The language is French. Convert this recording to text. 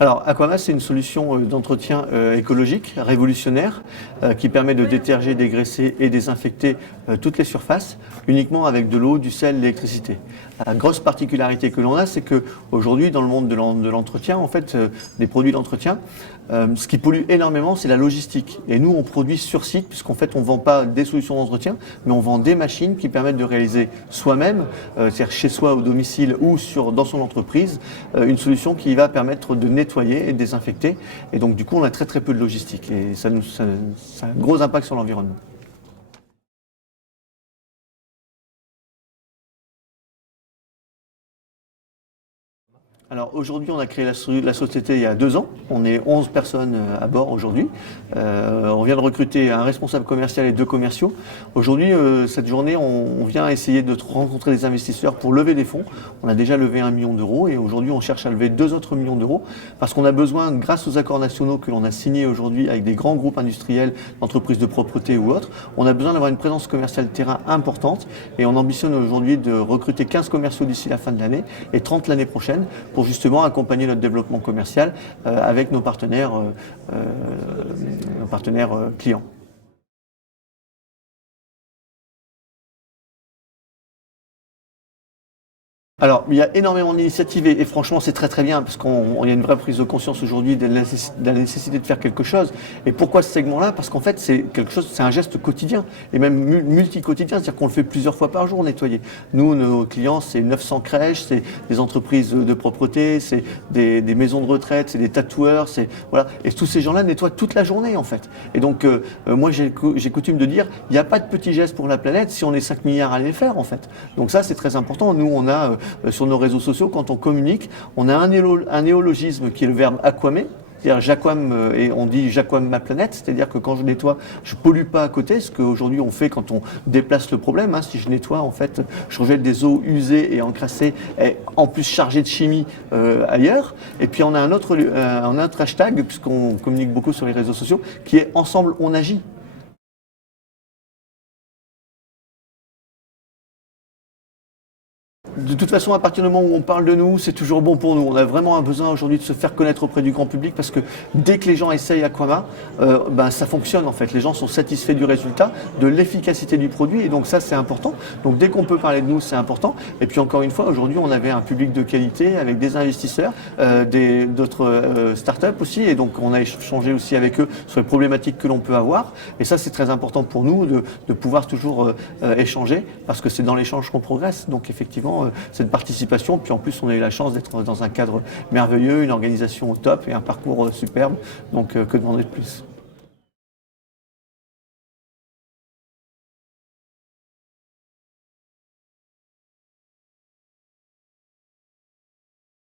Alors, Aquamas, c'est une solution d'entretien écologique, révolutionnaire, qui permet de déterger, dégraisser et désinfecter toutes les surfaces, uniquement avec de l'eau, du sel, l'électricité. La grosse particularité que l'on a, c'est qu'aujourd'hui, dans le monde de l'entretien, en fait, des produits d'entretien, ce qui pollue énormément, c'est la logistique. Et nous, on produit sur site, puisqu'en fait, on ne vend pas des solutions d'entretien, mais on vend des machines qui permettent de réaliser soi-même, c'est-à-dire chez soi, au domicile ou dans son entreprise, une solution qui va permettre de nettoyer et de désinfecter. Et donc, du coup, on a très très peu de logistique. Et ça a un gros impact sur l'environnement. Alors aujourd'hui, on a créé la société il y a 2 ans. On est 11 personnes à bord aujourd'hui. On vient de recruter un responsable commercial et 2 commerciaux. Aujourd'hui, cette journée, on vient essayer de rencontrer des investisseurs pour lever des fonds. On a déjà levé 1 million d'euros et aujourd'hui, on cherche à lever 2 autres millions d'euros parce qu'on a besoin, grâce aux accords nationaux que l'on a signés aujourd'hui avec des grands groupes industriels, d'entreprises de propreté ou autres, on a besoin d'avoir une présence commerciale terrain importante et on ambitionne aujourd'hui de recruter 15 commerciaux d'ici la fin de l'année et 30 l'année prochaine pour justement accompagner notre développement commercial avec nos partenaires clients. Alors, il y a énormément d'initiatives et franchement, c'est très très bien parce qu'il y a une vraie prise de conscience aujourd'hui de la nécessité de faire quelque chose. Et pourquoi ce segment-là? Parce qu'en fait, c'est quelque chose, c'est un geste quotidien et même multi-quotidien, c'est-à-dire qu'on le fait plusieurs fois par jour, nettoyer. Nous, nos clients, c'est 900 crèches, c'est des entreprises de propreté, c'est des maisons de retraite, c'est des tatoueurs, voilà. Et tous ces gens-là nettoient toute la journée en fait. Et donc, moi, j'ai coutume de dire, il n'y a pas de petits gestes pour la planète si on est 5 milliards à les faire en fait. Donc ça, c'est très important. Nous, on a sur nos réseaux sociaux, quand on communique, on a un néologisme qui est le verbe aquamer. C'est-à-dire j'aquame et on dit j'aquame ma planète, c'est-à-dire que quand je nettoie, je pollue pas à côté, ce qu'aujourd'hui on fait quand on déplace le problème. Si je nettoie, en fait, je rejette des eaux usées et encrassées, et en plus chargées de chimie ailleurs. Et puis on a un autre hashtag, puisqu'on communique beaucoup sur les réseaux sociaux, qui est ensemble on agit. De toute façon, à partir du moment où on parle de nous, c'est toujours bon pour nous. On a vraiment un besoin aujourd'hui de se faire connaître auprès du grand public parce que dès que les gens essayent Aquama, ça fonctionne en fait. Les gens sont satisfaits du résultat, de l'efficacité du produit et donc ça c'est important. Donc dès qu'on peut parler de nous, c'est important. Et puis encore une fois, aujourd'hui on avait un public de qualité avec des investisseurs, d'autres startups aussi et donc on a échangé aussi avec eux sur les problématiques que l'on peut avoir. Et ça c'est très important pour nous de pouvoir toujours échanger parce que c'est dans l'échange qu'on progresse. Donc effectivement, cette participation. Puis en plus, on a eu la chance d'être dans un cadre merveilleux, une organisation au top et un parcours superbe. Donc, que demander de plus?